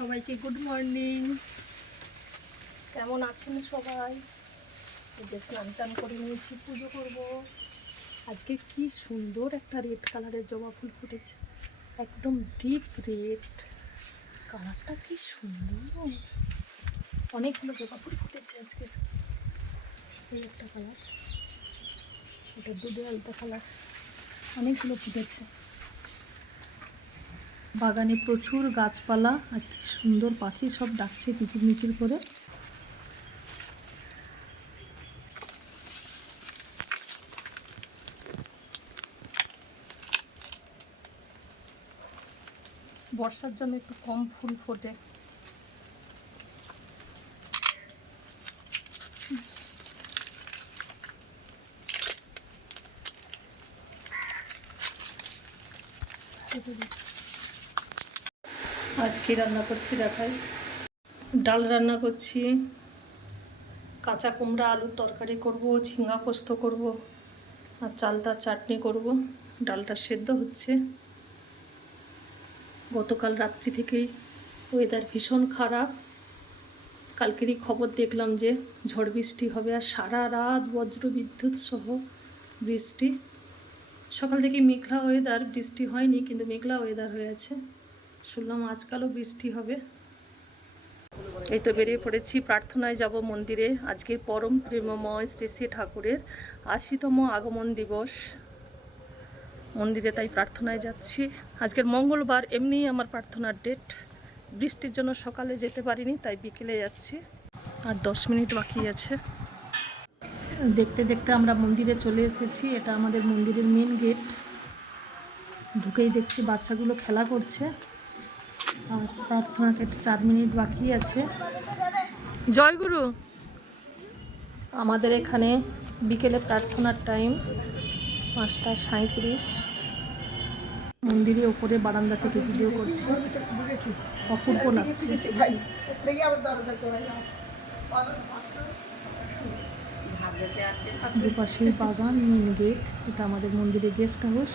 সবাইকে good morning. কেমন আছেন সবাই? এই যে স্নান টান করে নিয়েছি, পুজো করব। আজকে কি সুন্দর একটা রেড কালারের জবা ফুল ফুটেছে, একদম ডিপ রেড কালারটা, কি সুন্দর। অনেকগুলো জবা ফুল ফুটেছে আজকের। এই একটা কালার, এটা দুধে আলতা কালার, অনেকগুলো ফুটেছে। বাগানে প্রচুর গাছপালা আর কি সুন্দর পাখি সব ডাকছে কিচিরমিচির করে। বর্ষার জন্য একটু কম ফুল ফোটে। আজকে রান্না করছি, দেখাই। ডাল রান্না করছি, কাঁচা কুমড়া আলুর তরকারি করব, ঝিঙা পোস্ত করব, আর চালতার চাটনি করব। ডালটা সেদ্ধ হচ্ছে। গতকাল রাত্রি থেকেই ওয়েদার ভীষণ খারাপ। কালকেরই খবর দেখলাম যে ঝড় বৃষ্টি হবে, আর সারা রাত বজ্র বিদ্যুৎ সহ বৃষ্টি। সকাল থেকে মেঘলা ওয়েদার, বৃষ্টি হয়নি কিন্তু মেঘলা ওয়েদার হয়ে আছে। শুনলাম আজকালও বৃষ্টি হবে। এই তো বেরিয়ে পড়েছি, প্রার্থনায় যাব মন্দিরে। আজকে পরম প্রেমময় শ্রী শ্রী ঠাকুরের ৮০তম আগমন দিবস। মন্দিরে তাই প্রার্থনায় যাচ্ছি। আজকের মঙ্গলবার, এমনিই আমার প্রার্থনার ডেট। বৃষ্টির জন্য সকালে যেতে পারিনি, তাই বিকেলে যাচ্ছি। আর 10 মিনিট বাকি আছে। দেখতে দেখতে আমরা মন্দিরে চলে এসেছি। এটা আমাদের মন্দিরের মেন গেট। ঢুকেই দেখছি বাচ্চাগুলো খেলা করছে। আর প্রার্থনাকে 4 মিনিট বাকি আছে। জয়গুরু। আমাদের এখানে বিকেলে প্রার্থনার টাইম 5:37। মন্দিরে ওপরে বারান্দা থেকে ভিডিও করছি, অপূর্ব লাগছে। দুপাশেই বাগান, মেন গেট। এটা আমাদের মন্দিরের গেস্ট হাউস।